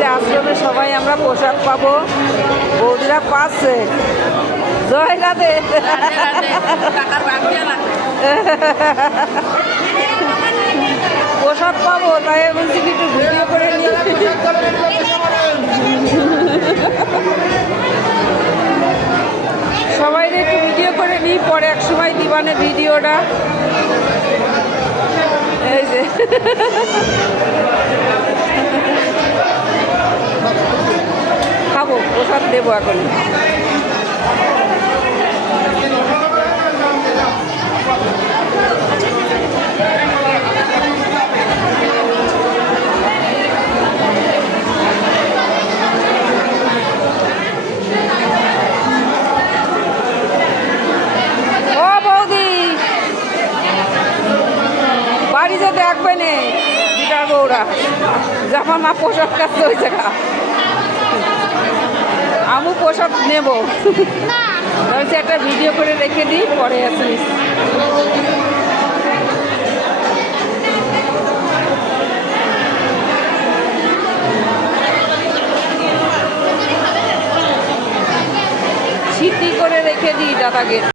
যে আশ্রমে সবাই আমরা প্রসাদ পাবো, বৌদিরা পাচ্ছে। জয় রাধে। প্রসাদ পাবো, তাই বলছি কি একটু ভিডিও করে নিই। সবাই একটু ভিডিও করে নিই, পরে এক সময় দিবানে ভিডিওটা। এই যে খাবো, প্রসাদ দেবো এখন। বাড়িতে দেখবে নে বিটার বউরা জামা মা পোশাক কাটতে ওই জায়গা। আমু পোশাক নেব, ভাবছি একটা ভিডিও করে রেখে দিই, পরে আসিস। সিদ্ধি করে রেখে দিই দাদাকে।